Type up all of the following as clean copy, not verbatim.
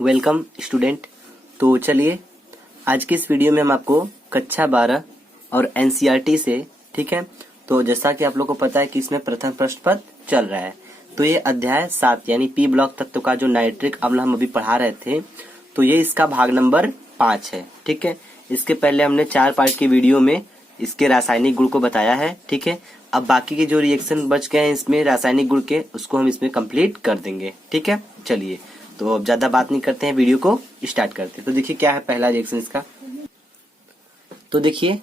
Welcome student. तो चलिए आज की इस वीडियो में हम आपको कक्षा 12 और एनसीईआरटी से, ठीक है, तो जैसा कि आप लोग को पता है कि इसमें प्रथम प्रश्न पत्र चल रहा है, तो ये अध्याय 7 यानी पी ब्लॉक तत्व का जो नाइट्रिक अम्ल हम अभी पढ़ा रहे थे, तो ये इसका भाग नंबर 5 है। ठीक है, इसके पहले हमने 4 पार्ट की वीडियो में इसके रासायनिक गुण को बताया है। ठीक है, अब बाकी के जो रिएक्शन बच गए हैं इसमें रासायनिक गुण के, उसको हम इसमें कंप्लीट कर देंगे। ठीक है, चलिए तो अब ज्यादा बात नहीं करते हैं, वीडियो को स्टार्ट करते हैं। तो देखिए क्या है पहला रिएक्शन इसका। तो देखिए,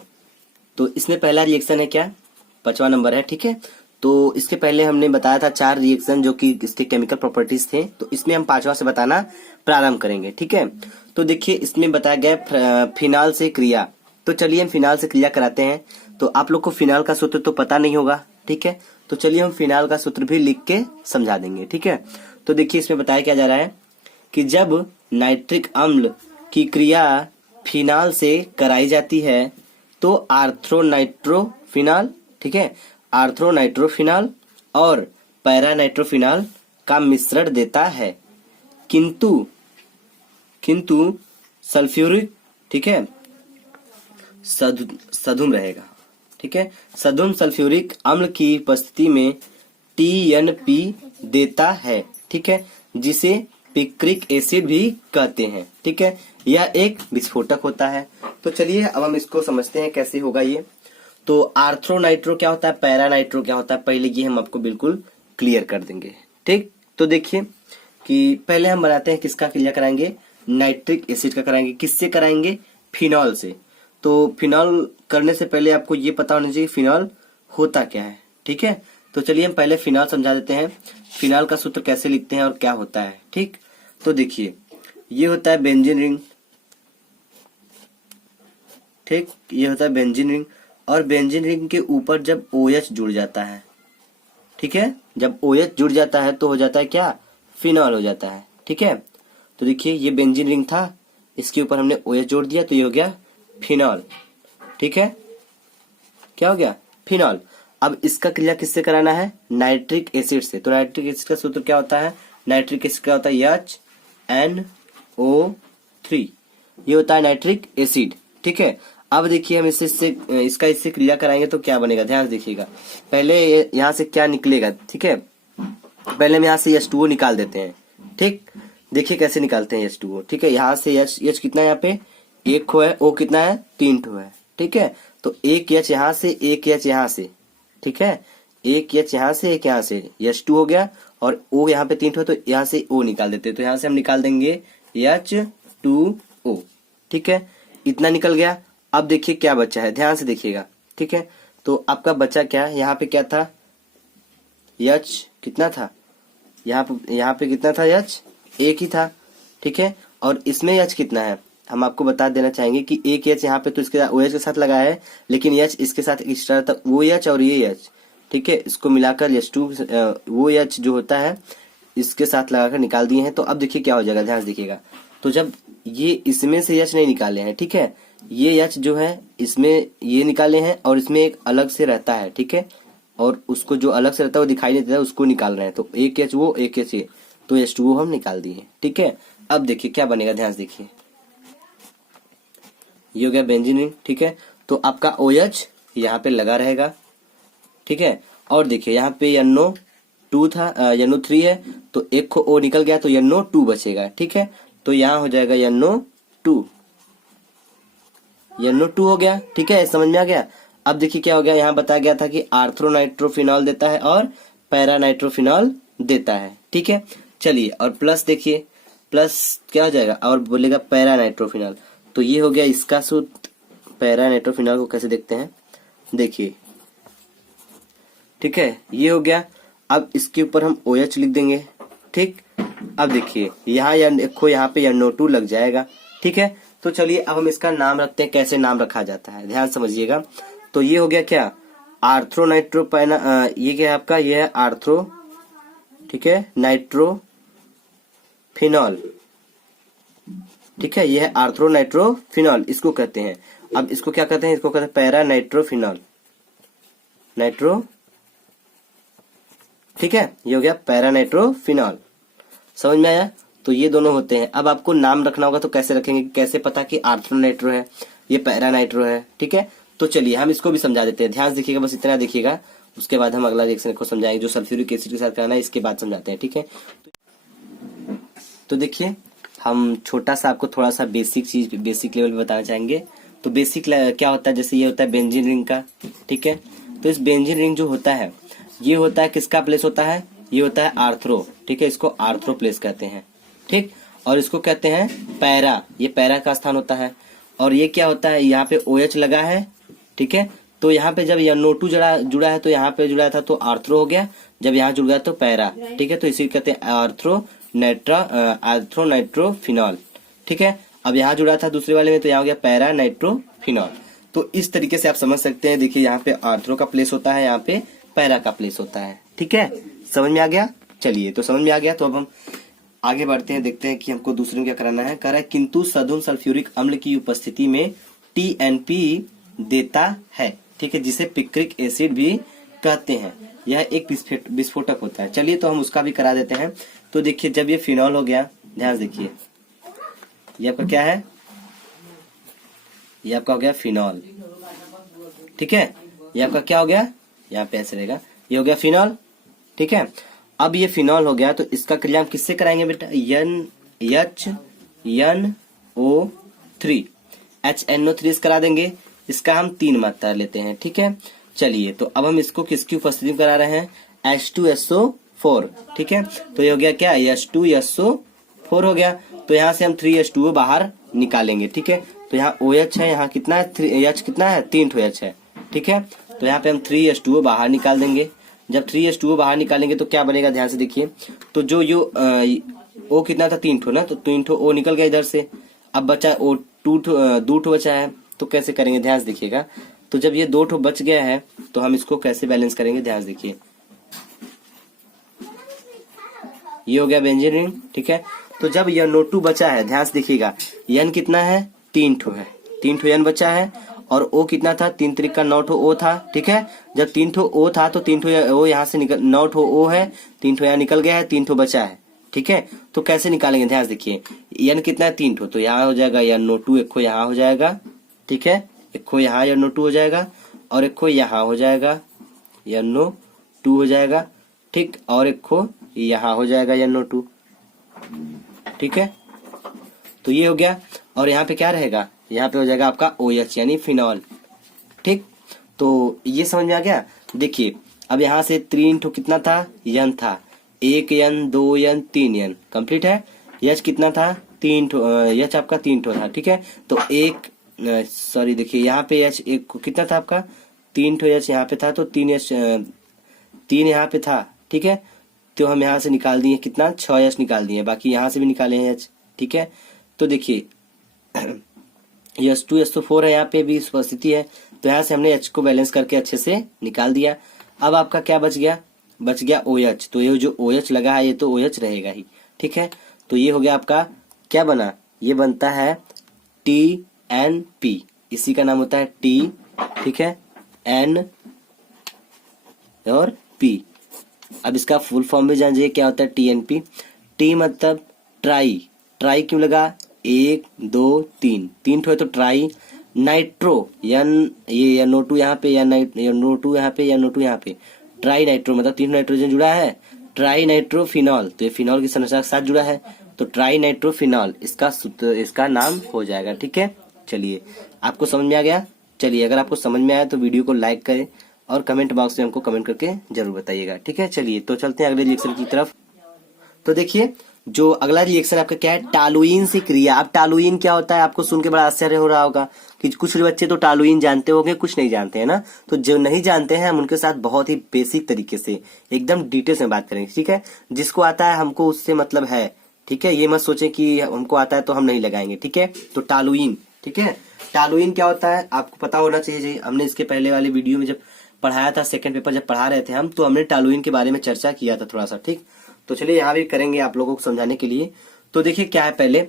तो इसमें पहला रिएक्शन है क्या, 5वां नंबर है। ठीक है, तो इसके पहले हमने बताया था 4 रिएक्शन जो कि इसके केमिकल प्रॉपर्टीज थे, तो इसमें हम 5वां से बताना प्रारंभ करेंगे। ठीक है, तो देखिए इसमें बताया गया फिनाल से क्रिया। तो चलिए हम फिनाल से क्रिया कराते हैं। तो आप लोग को फिनाल का सूत्र तो पता नहीं होगा, ठीक है, तो चलिए हम फिनाल का सूत्र भी लिख के समझा देंगे। ठीक है, तो देखिए इसमें बताया क्या जा रहा है कि जब नाइट्रिक अम्ल की क्रिया फिनाल से कराई जाती है तो आर्थ्रोनाइट्रोफिनाल, ठीक है, आर्थ्रोनाइट्रोफिनाल और पैरानाइट्रोफिनाल का मिश्रण देता है, किंतु सल्फ्यूरिक, ठीक है, सधुम रहेगा। ठीक है, सधुम सल्फ्यूरिक अम्ल की उपस्थिति में TNP देता है। ठीक है, जिसे पिक्रिक एसिड भी कहते हैं। ठीक है, यह एक विस्फोटक होता है। तो चलिए अब हम इसको समझते हैं कैसे होगा ये। तो आर्थ्रोनाइट्रो क्या होता है, पैरानाइट्रो क्या होता है, पहले ये हम आपको बिल्कुल क्लियर कर देंगे। ठीक, तो देखिए कि पहले हम बनाते हैं किसका क्रिया कराएंगे, नाइट्रिक एसिड का कराएंगे। किससे कराएंगे, फिनॉल से। तो फिनॉल करने से पहले आपको ये पता होना चाहिए फिनॉल होता क्या है। ठीक है, तो चलिए हम पहले फिनॉल समझा देते हैं, फिनॉल का सूत्र कैसे लिखते हैं और क्या होता है। ठीक, तो देखिए ये होता है बेंजीन रिंग। ठीक, ये होता है बेंजीन रिंग, और बेंजीन रिंग के ऊपर जब OH जुड़ जाता है, ठीक है, जब OH जुड़ जाता है तो हो जाता है क्या, फिनॉल हो जाता है। ठीक है, तो देखिए ये बेंजीन रिंग था, इसके ऊपर हमने OH जोड़ दिया तो ये हो गया फिनॉल। ठीक है, क्या हो गया, फिनॉल। अब इसका क्रिया किससे कराना है, नाइट्रिक एसिड से। तो नाइट्रिक एसिड का सूत्र क्या होता है, नाइट्रिक एसिड क्या होता है, HNO3, ये होता है नाइट्रिक एसिड। ठीक है, अब देखिए हम इससे क्रिया कराएंगे तो क्या बनेगा, ध्यान से देखिएगा। पहले यहाँ से क्या निकलेगा, ठीक है, पहले हम यहाँ से H2O निकाल देते हैं। ठीक, देखिए कैसे निकालते हैं H2O। ठीक है, यहाँ से H कितना है, यहाँ पे 1 ठो है, O कितना है, 3 ठो है। ठीक है, तो 1 H यहाँ से, 1 H यहाँ से, ठीक है, 1 H यहाँ से, 1 यहाँ से, H2 हो गया, और O यहाँ पे 3 ठो, तो यहाँ से O निकाल देते हैं। तो यहाँ से हम निकाल देंगे H2O। ठीक है, इतना निकल गया। अब देखिए क्या बचा है, ध्यान से देखिएगा। ठीक है, तो आपका बचा क्या, यहाँ पे क्या था, H कितना था, यहाँ पे कितना था, H 1 ही था। ठीक है, और इसमें H कितना है, हम आपको बता देना चाहेंगे कि 1 H यहाँ पे तो इसके OH के साथ लगा है, लेकिन H इसके साथ एक्स्ट्रा था, वो H और ये H, ठीक है, इसको मिलाकर H2 वो H जो होता है इसके साथ लगाकर निकाल दिए हैं। तो अब देखिए क्या हो जाएगा, ध्यान से देखिएगा। तो जब ये इसमें से H नहीं निकाले हैं, ठीक है, ये H जो है इसमें ये निकाले हैं और इसमें एक अलग से रहता है। ठीक है, और उसको जो अलग से रहता है वो दिखाई नहीं देता, उसको निकाल रहे हैं। तो 1 H वो, 1 H ये, तो H2O हम निकाल दिए। ठीक है, अब देखिए क्या बनेगा, ध्यान से देखिए, ये हो गया बेंजीन रिंग। ठीक है, तो आपका OH यहाँ पे लगा रहेगा। ठीक है, और देखिए यहाँ पे NO2 था, NO3 है, तो एक को O निकल गया तो NO2 बचेगा। ठीक है, तो यहाँ हो जाएगा NO2 हो गया। ठीक है, समझ में आ गया। अब देखिए क्या हो गया, यहाँ बताया गया था कि आर्थ्रोनाइट्रोफिनॉल देता है और पैरानाइट्रोफिनॉल देता है। ठीक है, चलिए, और प्लस देखिए, प्लस क्या हो जाएगा, और बोलेगा पैरानाइट्रोफिनॉल, तो ये हो गया इसका सूत्र। पैरानाइट्रोफिनॉल को कैसे देखते हैं, देखिए, ठीक है, ये हो गया। अब इसके ऊपर हम OH लिख देंगे। ठीक, अब देखिए यहाँ पे NO2 लग जाएगा। ठीक है, तो चलिए अब हम इसका नाम रखते हैं, कैसे नाम रखा जाता है, ध्यान समझिएगा। तो ये हो गया क्या, आर्थ्रोनाइट्रोपैना, ये क्या है आपका, ये है आर्थ्रो, ठीक है, नाइट्रोफिनॉल। ठीक है, ये है आर्थ्रोनाइट्रोफिनॉल, इसको कहते हैं। अब इसको क्या कहते हैं, इसको कहते हैं पैरानाइट्रोफिनॉल, ठीक है, ये हो गया पैरानाइट्रोफिनॉल। समझ में आया। तो ये दोनों होते हैं। अब आपको नाम रखना होगा तो कैसे रखेंगे, कैसे पता कि आर्थ्रो नाइट्रो है ये पैरा नाइट्रो है, ठीक है। तो चलिए हम इसको भी समझा देते हैं, ध्यान से देखिएगा, बस इतना देखिएगा, उसके बाद हम अगला रिएक्शन को समझाएंगे जो सल्फ्यूरिक एसिड के साथ कराना है, इसके बाद समझाते हैं, ठीक है। तो देखिए हम छोटा सा आपको थोड़ा सा बेसिक लेवल पे बताना चाहेंगे। तो बेसिक क्या होता है, जैसे ये होता है बेंजीन रिंग का, ठीक है। तो इस बेंजीन रिंग जो होता है ये होता है किसका प्लेस होता है, ये होता है आर्थ्रो, ठीक है, इसको आर्थ्रो प्लेस कहते हैं, ठीक। और इसको कहते हैं पैरा, ये पैरा का स्थान होता है। और ये क्या होता है, यहाँ पे OH लगा है, ठीक है। तो यहाँ पे जब NO2 जुड़ा है तो यहाँ पे जुड़ा था तो आर्थ्रो हो गया, जब यहाँ जुड़ गया तो पैरा, ठीक है। तो इसी कहते हैं आर्थ्रो नाइट्रोफिनॉल, ठीक है। अब यहाँ जुड़ा था दूसरे वाले में तो यहाँ हो गया पैरा नाइट्रोफिनॉल। तो इस तरीके से आप समझ सकते हैं। देखिए यहाँ पे आर्थ्रो का प्लेस होता है, यहाँ पे पैरा का प्लेस होता है, ठीक है। समझ में आ गया, चलिए तो समझ में आ गया। तो अब हम आगे बढ़ते हैं, देखते हैं कि हमको दूसरे में क्या कराना है। कह रहा है किंतु सधुम सल्फ्यूरिक अम्ल की उपस्थिति में TNP देता है, ठीक है, जिसे पिक्रिक एसिड भी कहते हैं। यह एक विस्फोटक होता है। चलिए तो हम उसका भी करा देते हैं। तो देखिए जब ये फिनॉल हो गया, ध्यान से देखिए, ये आपका क्या है, ये आपका हो गया फिनॉल, ठीक है। ये आपका क्या हो गया, यहाँ पे ऐसे रहेगा, ये हो गया फिनॉल, ठीक है। अब ये फिनॉल हो गया तो इसका क्रिया हम किससे कराएंगे बेटा, HNO3 करा देंगे। इसका हम 3 मात्रा लेते हैं, ठीक है। चलिए तो अब हम इसको किसकी उपस्थिति में करा रहे हैं, H2SO4, ठीक है। तो ये हो गया क्या, H2SO4 हो गया। तो यहाँ से हम 3H2O बाहर निकालेंगे, ठीक है। तो यहाँ OH है, यहाँ कितना है, H कितना है, 3 H है, ठीक है। तो यहाँ पे हम 3H2O बाहर निकाल देंगे। जब 3H2O बाहर निकालेंगे तो क्या बनेगा, ध्यान से देखिए। तो जो O कितना था, 3 ना, तो 3 O निकल गया इधर से। अब बचा O 2 बचा है, तो कैसे करेंगे, ध्यान से देखिएगा। तो जब ये 2 बच गया है तो हम इसको कैसे बैलेंस करेंगे, ध्यान से देखिए। ये हो गया बेंजीन रिंग, ठीक है। तो जब NO2 बचा है, ध्यान से देखिएगा, N कितना है, 3 है, 3 N बचा है। और O कितना था, 3 3 9 O था, ठीक है। जब 3 O था तो 3 O यहाँ से निकल, 9 O है, 3 यहाँ निकल गया है, 3 बचा है, ठीक है। तो कैसे निकालेंगे, ध्यान से देखिए। N कितना है, 3 तो यहाँ हो जाएगा NO2, एक खो यहाँ हो जाएगा, ठीक है, एक खो यहाँ NO2 हो जाएगा, और एक खो यहाँ हो जाएगा NO2 हो जाएगा, ठीक। और एक खो यहाँ हो जाएगा NO2, ठीक है। तो ये हो गया। और यहाँ पे क्या रहेगा, यहाँ पे हो जाएगा आपका OH यानी फिनॉल, ठीक। तो ये समझ में आ गया। देखिए अब यहाँ से 3 कितना था, N था, 1 N 2 N 3 N कंप्लीट है। H कितना था, 3 H आपका 3 था, ठीक है। तो देखिए यहाँ पे H एक कितना था आपका, 3 H यहाँ पे था, तो 3 यहाँ पे था, ठीक है। तो हम यहाँ से निकाल दिए कितना, 6 H निकाल दिए, बाकी यहाँ से भी निकाले हैं H, ठीक है। तो देखिए H2SO4 है, यहाँ पे भी उपस्थिति है, तो यहाँ से हमने H को बैलेंस करके अच्छे से निकाल दिया। अब आपका क्या बच गया, बच गया OH। तो ये जो OH लगा है ये तो OH रहेगा ही, ठीक है। तो ये हो गया आपका क्या बना, ये बनता है TNP, इसी का नाम होता है T, ठीक है, N और P। अब इसका फुल फॉर्म भी जानिए क्या होता है, TNP। T मतलब ट्राई, ट्राई क्यों लगा, 1 2 3 ठो है तो ट्राई। नाइट्रो ये NO2 यहाँ पे, या NO2 यहाँ पे, या NO2 यहाँ पे, ट्राई नाइट्रो मतलब 3 नाइट्रोजन जुड़ा है, ट्राई नाइट्रोफिनॉल, तो ये फिनॉल की संरचना के साथ जुड़ा है, तो ट्राई नाइट्रोफिनॉल इसका नाम हो जाएगा, ठीक है। चलिए आपको समझ में आ गया। चलिए अगर आपको समझ में आया तो वीडियो को लाइक करें और कमेंट बॉक्स में हमको कमेंट करके जरूर बताइएगा, ठीक है। चलिए तो चलते हैं अगले रिएक्शन की तरफ। तो देखिए जो अगला रिएक्शन आपका क्या है, टालुइन से क्रिया। अब टालुइन क्या होता है, आपको सुन के बड़ा आश्चर्य हो रहा होगा कि कुछ बच्चे तो टालुइन जानते होंगे, कुछ नहीं जानते हैं ना। तो जो नहीं जानते हैं हम उनके साथ बहुत ही बेसिक तरीके से एकदम डिटेल्स में बात करेंगे, ठीक है। जिसको आता है हमको उससे मतलब है, ठीक है। ये मत सोचें कि हमको आता है तो हम नहीं लगाएंगे, ठीक है। तो टालुइन, ठीक है, टालुइन क्या होता है आपको पता होना चाहिए। हमने इसके पहले वाले वीडियो में जब पढ़ाया था, सेकंड पेपर जब पढ़ा रहे थे हम, तो हमने टालुइन के बारे में चर्चा किया था थोड़ा सा, ठीक। तो चलिए यहाँ भी करेंगे आप लोगों को समझाने के लिए। तो देखिए क्या है पहले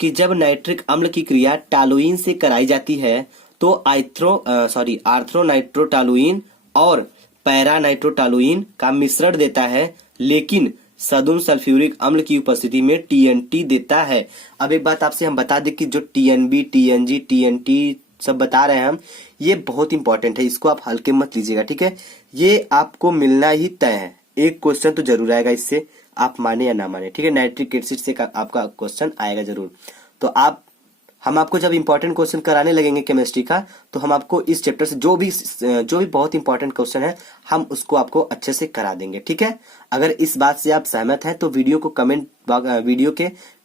कि जब नाइट्रिक अम्ल की क्रिया टालुइन से कराई जाती है तो आर्थ्रोनाइट्रोटालुइन और पैरानाइट्रोटालुइन का मिश्रण देता है, लेकिन सदुन सल्फ्यूरिक अम्ल की उपस्थिति में टीएनटी देता है। अब एक बात आपसे हम बता दें कि जो टीएनबी, टीएनजी, टीएनटी सब बता रहे हैं हम, ये बहुत इंपॉर्टेंट है, इसको आप हल्के मत लीजिएगा, ठीक है। ये आपको मिलना ही तय है, एक क्वेश्चन तो जरूर आएगा इससे, आप माने या ना माने, ठीक है। नाइट्रिक एसिड से आपका क्वेश्चन आएगा जरूर। तो हम आपको जब इंपॉर्टेंट क्वेश्चन कराने लगेंगे केमिस्ट्री का, तो हम आपको इस चैप्टर से जो भी बहुत इंपॉर्टेंट क्वेश्चन है, हम उसको आपको अच्छे से करा देंगे, ठीक है। अगर इस बात से आप सहमत हैं तो वीडियो के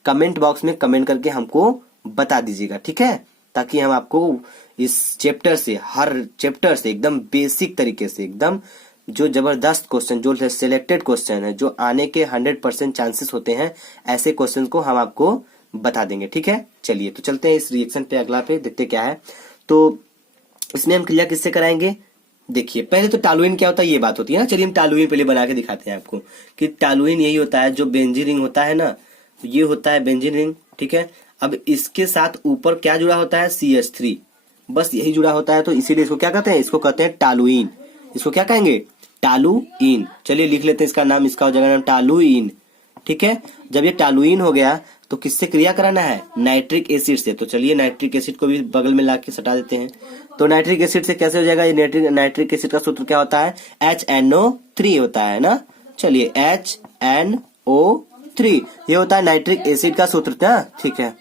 कमेंट बॉक्स में कमेंट करके हमको बता दीजिएगा, ठीक है, ताकि हम आपको इस चैप्टर से, हर चैप्टर से एकदम बेसिक तरीके से, एकदम जो जबरदस्त क्वेश्चन, जो सिलेक्टेड क्वेश्चन है, जो आने के 100% चांसेस होते हैं, ऐसे क्वेश्चन को हम आपको बता देंगे, ठीक है। चलिए तो चलते हैं इस रिएक्शन पे, अगला पे देखते क्या है। तो इसमें हम क्रिया किससे कराएंगे, देखिए पहले तो टॉलुइन क्या होता है ये बात होती है ना। चलिए हम टॉलुइन पहले बना के दिखाते हैं आपको कि टॉलुइन यही होता है, जो बेंजीन रिंग होता है ना, ये होता है बेंजीन रिंग, ठीक है। अब इसके साथ ऊपर क्या जुड़ा होता है, CH3, बस यही जुड़ा होता है, तो इसीलिए इसको क्या कहते हैं, इसको कहते हैं टॉलुइन। इसको क्या कहेंगे, टॉलुइन। चलिए लिख लेते हैं इसका नाम, इसका हो जाएगा नाम टॉलुइन, ठीक है। जब ये टॉलुइन हो गया तो किससे क्रिया कराना है, नाइट्रिक एसिड से। तो चलिए नाइट्रिक एसिड को भी बगल में ला के सटा देते हैं। तो नाइट्रिक एसिड से कैसे हो जाएगा, ये नाइट्रिक एसिड का सूत्र क्या होता है, HNO3 होता है ना। चलिए HNO3 ये होता है नाइट्रिक एसिड का सूत्र था, ठीक है।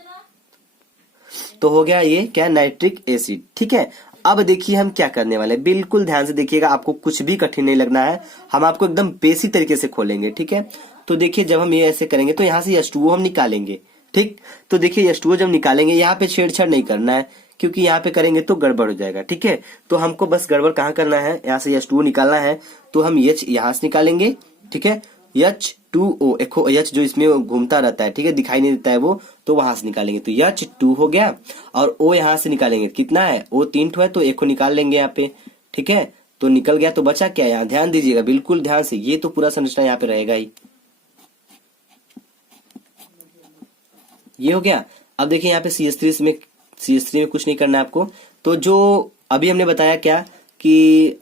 तो हो गया ये क्या, नाइट्रिक एसिड, ठीक है। अब देखिए हम क्या करने वाले, बिल्कुल ध्यान से देखिएगा, आपको कुछ भी कठिन नहीं लगना है, हम आपको एकदम बेसिक तरीके से खोलेंगे, ठीक है। तो देखिए जब हम ये ऐसे करेंगे तो यहाँ से H2O हम निकालेंगे, ठीक। तो देखिए H2O जब निकालेंगे, यहाँ पे छेड़छाड़ नहीं करना है, क्योंकि यहाँ पे करेंगे तो गड़बड़ हो जाएगा, ठीक है। तो हमको बस गड़बड़ कहाँ करना है, यहाँ से H2O निकालना है, तो हम H यहाँ से निकालेंगे, ठीक है। H2O देखो, H जो इसमें घूमता रहता है, ठीक है, दिखाई नहीं देता है वो, तो वहां से निकालेंगे, तो H2 हो गया। और O यहाँ से निकालेंगे, कितना है, O 3 ठो है, तो एक को निकाल लेंगे यहाँ पे, ठीक है। तो निकल गया, तो बचा क्या, यहाँ ध्यान दीजिएगा, बिल्कुल ध्यान से, ये तो पूरा संरचना यहाँ पे रहेगा ही, ये हो गया। अब देखिए यहाँ पे CH3 में कुछ नहीं करना है आपको। तो जो अभी हमने बताया क्या कि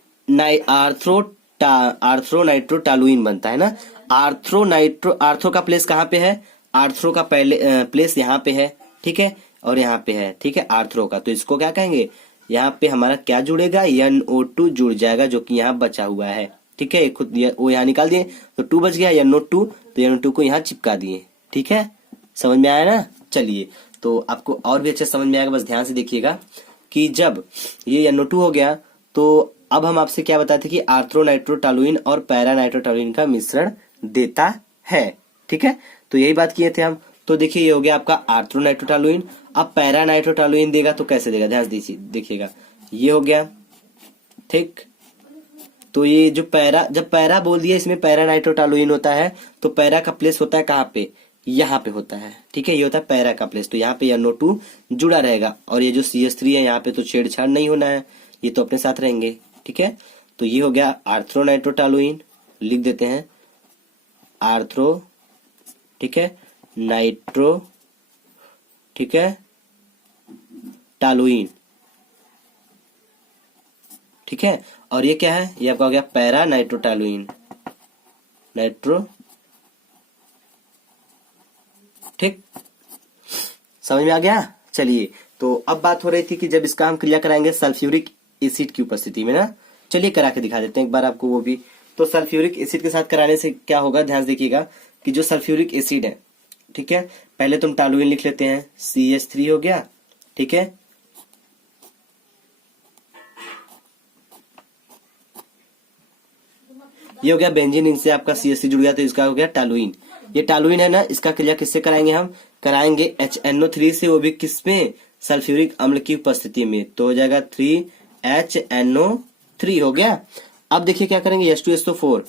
आर्थ्रो नाइट्रोटॉलुइन बनता है ना। आर्थ्रो का प्लेस कहाँ पे है, आर्थ्रो का पहले प्लेस यहाँ पे है, ठीक है, और यहाँ पे है, ठीक है, आर्थ्रो का। तो इसको क्या कहेंगे, यहाँ पे हमारा क्या जुड़ेगा, NO2 जुड़ जाएगा, जो कि यहाँ बचा हुआ है, ठीक है। खुद वो यहाँ निकाल दिए तो 2 बच गया, NO2, तो NO2 को यहाँ चिपका दिए, ठीक है। समझ में आया ना। चलिए तो आपको और भी अच्छे समझ में आएगा, बस ध्यान से देखिएगा कि जब ये NO2 हो गया, तो अब हम आपसे क्या बताते कि आर्थ्रो नाइट्रोटॉलुइन और पैरा नाइट्रोटॉलुइन का मिश्रण देता है, ठीक है। तो यही बात किए थे हम। तो देखिए ये हो गया आपका आर्थ्रो नाइट्रोटॉलुइन। अब पैरा नाइट्रोटॉलुइन देगा तो कैसे देगा, ध्यान से देखिएगा, ये हो गया, ठीक। तो ये जो जब पैरा बोल दिया, इसमें पैरा नाइट्रोटॉलुइन होता है, तो पैरा का प्लेस होता है कहाँ पे, यहाँ पे होता है, ठीक है, ये होता है पैरा का प्लेस। तो यहाँ पे NO2 जुड़ा रहेगा, और ये जो CH3 है यहाँ पे तो छेड़छाड़ नहीं होना है, ये तो अपने साथ रहेंगे, ठीक है। तो ये हो गया आर्थ्रो नाइट्रोटॉलुइन, लिख देते हैं आर्थ्रो, ठीक है, नाइट्रो, ठीक है, टॉलुइन, ठीक है। और ये क्या है, ये आपका हो गया पैरा नाइट्रोटॉलुइन, ठीक, समझ में आ गया। चलिए तो अब बात हो रही थी कि जब इसका हम क्रिया कराएंगे सल्फ्यूरिक एसिड की उपस्थिति में ना। चलिए करा के दिखा देते हैं एक बार आपको वो भी। तो सल्फ्यूरिक एसिड के साथ कराने से क्या होगा, ध्यान से देखिएगा कि जो सल्फ्यूरिक एसिड है, ठीक है, पहले तुम टॉलुइन लिख लेते हैं, CH3 हो गया, ठीक है। ये हो गया बेंजीन, इनसे आपका CH3 जुड़ गया, तो इसका हो गया टॉलुइन। ये टॉलुइन है ना, इसका क्रिया किससे कराएंगे, हम कराएंगे HNO3 से, वो भी किसमें, सल्फ्यूरिक अम्ल की उपस्थिति में। तो हो जाएगा 3HNO3 हो गया। अब देखिए क्या करेंगे, H2SO4,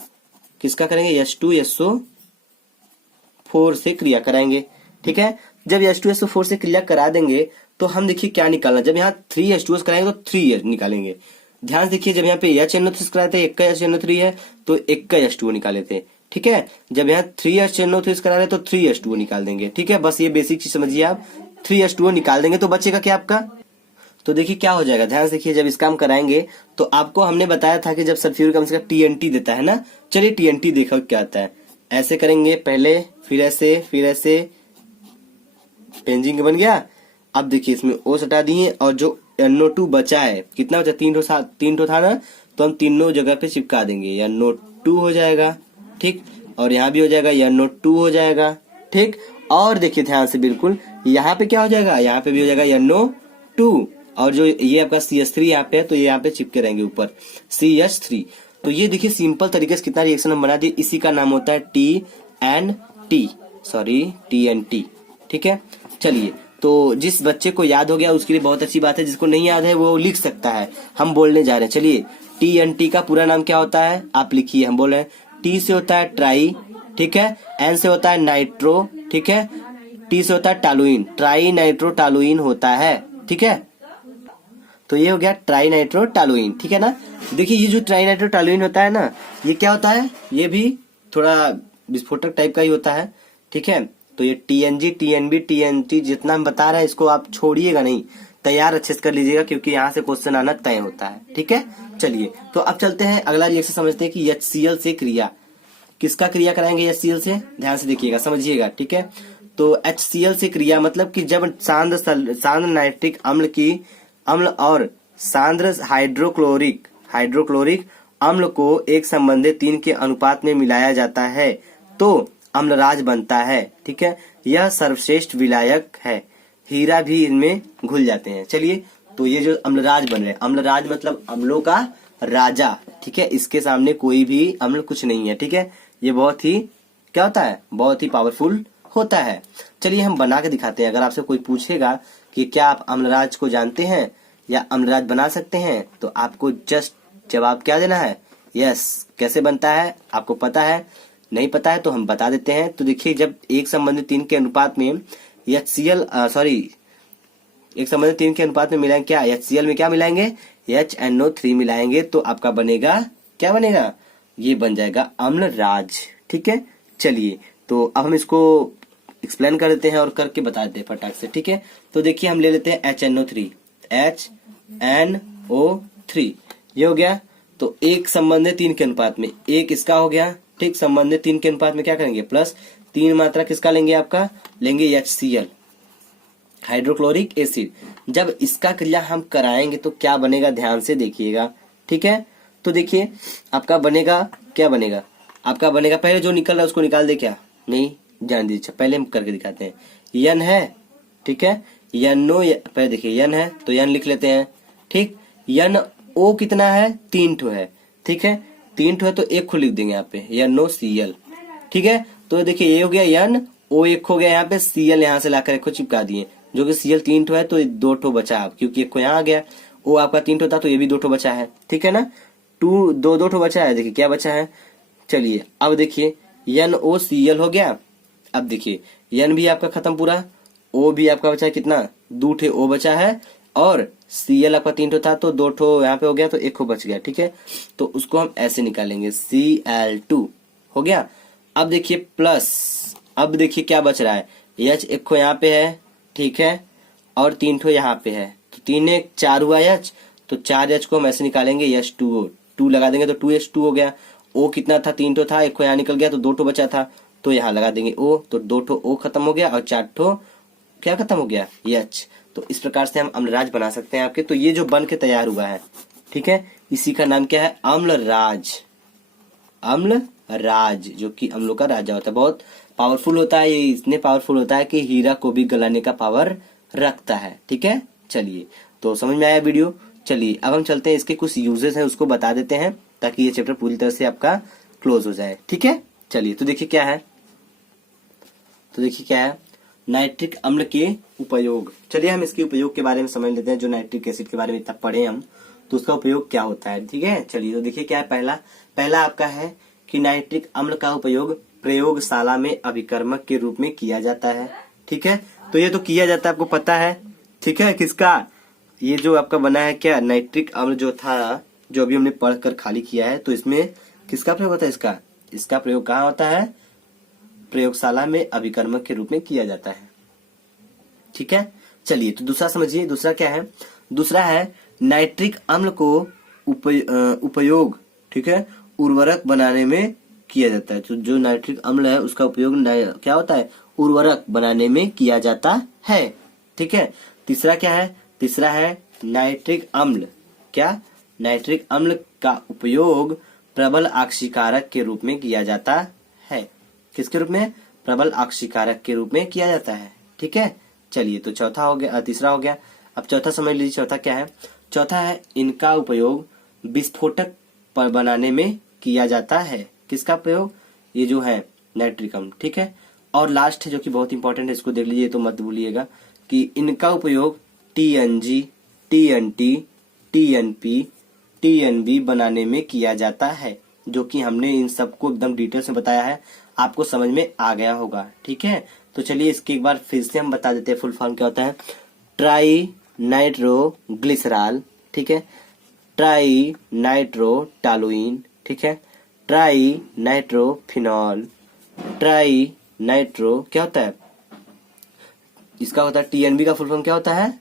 किसका करेंगे, H2SO4 से क्रिया कराएंगे, ठीक है। जब H2SO4 से क्रिया करा देंगे तो हम देखिए क्या निकालना, जब यहाँ 3 H2O कराएंगे तो 3 निकालेंगे। ध्यान देखिए, जब यहाँ पे HNO3 कराए थे, एक का HNO3 है तो एक का H2O निकाले थे, ठीक है। जब यहाँ 3 HNO3 करा रहे तो 3 H2O निकाल देंगे, ठीक है। बस ये बेसिक चीज समझिए आप, 3 H2O निकाल देंगे तो बचेगा क्या आपका, तो देखिए क्या हो जाएगा, ध्यान से देखिए, जब इसका हम कराएंगे तो आपको हमने बताया था कि जब सल्फ्यूरिक अम्ल का TNT देता है ना। चलिए TNT देखो क्या आता है, ऐसे करेंगे पहले, फिर ऐसे पेंजिंग बन गया। अब देखिए इसमें O हटा दिए और जो NO2 बचा है, कितना बचा, 3 ठो था ना, तो हम तीनों जगह पे चिपका देंगे, NO2 हो जाएगा। ठीक, और यहाँ भी हो जाएगा, NO2 हो जाएगा। ठीक, और देखिए ध्यान से बिल्कुल, यहाँ पे क्या हो जाएगा, यहाँ पे भी हो जाएगा NO2, और जो ये आपका CH3 यहाँ पे है, तो ये यहाँ पे चिपके रहेंगे ऊपर CH3। तो ये देखिए सिंपल तरीके से कितना रिएक्शन हम बना दिए। इसी का नाम होता है TNT। ठीक है, चलिए, तो जिस बच्चे को याद हो गया उसके लिए बहुत अच्छी बात है, जिसको नहीं याद है वो लिख सकता है। हम बोलने जा रहे हैं, चलिए। TNT का पूरा नाम क्या होता है, आप लिखिए। हम बोल रहे हैं T से होता है ट्राई, ठीक है, N से होता है नाइट्रो, ठीक है, T से होता है टालुइन, ट्राई नाइट्रो टालुइन होता है। ठीक है, तो ये हो गया ट्राई नाइट्रो टालुइन। ठीक है ना। देखिए ये जो ट्राई नाइट्रो टालुइन होता है ना, ये क्या होता है, ये भी थोड़ा विस्फोटक टाइप का ही होता है। ठीक है, तो ये TNG TNB TNT जितना हम बता रहे हैं इसको आप छोड़िएगा नहीं, तैयार अच्छे से कर लीजिएगा, क्योंकि यहाँ से क्वेश्चन आना तय होता है। ठीक है, चलिए, तो अब चलते हैं अगला रिएक्शन समझते हैं कि HCl से क्रिया, किसका क्रिया कराएंगे HCl से, ध्यान से देखिएगा, समझिएगा। ठीक है, तो HCl से क्रिया मतलब कि जब सांद्र नाइट्रिक अम्ल और सांद्र हाइड्रोक्लोरिक अम्ल को एक संबंधित 3 के अनुपात में मिलाया जाता है तो अम्लराज बनता है। ठीक है, यह सर्वश्रेष्ठ विलायक है, हीरा भी इनमें घुल जाते हैं। चलिए, तो ये जो अम्लराज बन रहे हैं, अम्लराज मतलब अम्लों का राजा। ठीक है, इसके सामने कोई भी अम्ल कुछ नहीं है। ठीक है, ये बहुत ही क्या होता है, बहुत ही पावरफुल होता है। चलिए हम बना के दिखाते हैं। अगर आपसे कोई पूछेगा कि क्या आप अम्लराज को जानते हैं या अम्लराज बना सकते हैं, तो आपको जस्ट जवाब क्या देना है, यस। कैसे बनता है आपको पता है, नहीं पता है तो हम बता देते हैं। तो देखिए, जब एक संबंधित 3 के अनुपात में एक संबंधित 3 के अनुपात में मिलाएंगे, क्या HCl में क्या मिलाएंगे, HNO3 मिलाएंगे, तो आपका बनेगा, क्या बनेगा, ये बन जाएगा अम्लराज। ठीक है, चलिए, तो अब हम इसको एक्सप्लेन कर देते हैं और करके बता देते हैं फटाक से। ठीक है, तो देखिए हम ले लेते हैं HNO3, ये हो गया। तो एक संबंधित 3 के अनुपात में, एक इसका हो गया। ठीक, संबंधित 3 के अनुपात में क्या करेंगे, प्लस 3 मात्रा किसका लेंगे, आपका लेंगे HCl, हाइड्रोक्लोरिक एसिड। जब इसका क्रिया हम कराएंगे तो क्या बनेगा, ध्यान से देखिएगा। ठीक है, तो देखिए आपका बनेगा, क्या बनेगा, आपका बनेगा, पहले जो निकल रहा है उसको निकाल दे, क्या नहीं, जान दीजिए, पहले हम करके दिखाते हैं। N है, ठीक है, NO, पहले देखिए N है तो N लिख लेते हैं। ठीक, NO कितना है, 3 ठो है। ठीक है, 3 ठो है तो 1 को लिख देंगे यहाँ पे, NOCl। ठीक है, तो देखिए ये हो गया NO, 1 हो गया, यहाँ पे Cl यहाँ से लाकर 1 को चिपका दिए, जो कि Cl 3 ठो है तो 2 ठो बचा है, क्योंकि 1 को यहाँ आ गया। O आपका 3 ठो था तो ये भी 2 ठो बचा है। ठीक है ना, 2 ठो बचा है। देखिए क्या बचा है, चलिए अब देखिए NOCl हो गया। अब देखिए N भी आपका खत्म पूरा, O भी आपका बचा है, कितना, 2 ठे O बचा है, और Cl आपका 3 ठो था तो 2 ठो यहाँ पे हो गया, तो 1 को बच गया। ठीक है, तो उसको हम ऐसे निकालेंगे, Cl2 हो गया। अब देखिए प्लस, अब देखिए क्या बच रहा है, H 1 को यहाँ पे है, ठीक है, और 3 ठो यहाँ पे है, तो 3 1 4 हुआ H, तो 4H को हम ऐसे निकालेंगे, H2O, 2 लगा देंगे तो 2H2 हो गया। O कितना था, 3 ठो था, 1 को यहाँ निकल गया तो 2 ठो बचा था, तो यहाँ लगा देंगे O, तो 2 ठो O खत्म हो गया और 4 ठो क्या खत्म हो गया, H। तो इस प्रकार से हम अम्लराज बना सकते हैं आपके। तो ये जो बन के तैयार हुआ है, ठीक है, इसी का नाम क्या है, अम्लराज। अम्लराज जो कि अम्लों का राजा होता है, बहुत पावरफुल होता है ये, इतने पावरफुल होता है कि हीरा को भी गलाने का पावर रखता है। ठीक है, चलिए, तो समझ में आया वीडियो। चलिए अब हम चलते हैं, इसके कुछ यूजेस हैं उसको बता देते हैं, ताकि ये चैप्टर पूरी तरह से आपका क्लोज हो जाए। ठीक है, चलिए, तो देखिए क्या है, नाइट्रिक अम्ल के उपयोग। चलिए हम इसके उपयोग के बारे में समझ लेते हैं। जो नाइट्रिक एसिड के बारे में इतना पढ़े हम, तो उसका उपयोग क्या होता है। ठीक है, चलिए, तो देखिए क्या है, पहला आपका है कि नाइट्रिक अम्ल का उपयोग प्रयोगशाला में अभिकर्मक के रूप में किया जाता है। ठीक है, तो ये तो किया जाता है, आपको पता है। ठीक है, किसका, ये जो आपका बना है क्या, नाइट्रिक अम्ल जो था, जो अभी हमने पढ़कर खाली किया है, तो इसमें किसका प्रयोग होता है, इसका प्रयोग कहाँ होता है, प्रयोगशाला में अभिकर्मक के रूप में किया जाता है। ठीक है, चलिए, तो दूसरा समझिए, दूसरा क्या है, दूसरा है नाइट्रिक अम्ल को उपयोग, ठीक है, उर्वरक बनाने में किया जाता है। तो जो नाइट्रिक अम्ल है उसका उपयोग क्या होता है, उर्वरक बनाने में किया जाता है। ठीक है, तीसरा क्या है, तीसरा है नाइट्रिक अम्ल। क्या, नाइट्रिक अम्ल का उपयोग प्रबल ऑक्सीकारक के रूप में किया जाता है। किसके रूप में, प्रबल ऑक्सीकारक के रूप में किया जाता है। ठीक है, चलिए तो चौथा हो गया, तीसरा हो गया। अब चौथा समझ लीजिए, चौथा क्या है, चौथा है इनका उपयोग विस्फोटक पर बनाने में किया जाता है। किसका प्रयोग, ये जो है नाइट्रिक अम्ल। ठीक है, और लास्ट है जो कि बहुत इंपॉर्टेंट है, इसको देख लीजिए तो मत भूलिएगा कि इनका उपयोग TNG, TNT, TNP, TNB बनाने में किया जाता है। जो कि हमने इन सबको एकदम डिटेल से बताया है, आपको समझ में आ गया होगा। ठीक है, तो चलिए इसके एक बार फिर से हम बता देते हैं, फुल फॉर्म क्या होता है। ट्राई नाइट्रोग्लिसरॉल, ठीक है, ट्राई नाइट्रोटॉलुइन, ठीक है, ट्राई नाइट्रोफिनॉल, ट्राई नाइट्रो क्या होता है, इसका होता है TNB का फुल फॉर्म क्या होता है।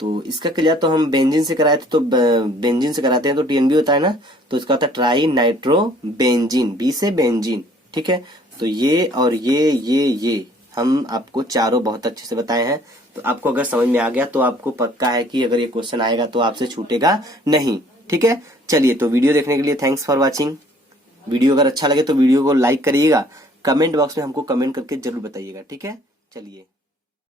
तो इसका क्लियर तो हम बेंजीन से कराए थे, तो बेंजीन से कराते हैं तो TNB होता है ना, तो इसका होता है ट्राई नाइट्रो बेंजीन, बी से बेंजीन। ठीक है, तो ये और ये हम आपको चारों बहुत अच्छे से बताए हैं। तो आपको अगर समझ में आ गया तो आपको पक्का है कि अगर ये क्वेश्चन आएगा तो आपसे छूटेगा नहीं। ठीक है, चलिए तो वीडियो देखने के लिए थैंक्स फॉर वॉचिंग। वीडियो अगर अच्छा लगे तो वीडियो को लाइक करिएगा, कमेंट बॉक्स में हमको कमेंट करके जरूर बताइएगा। ठीक है, चलिए।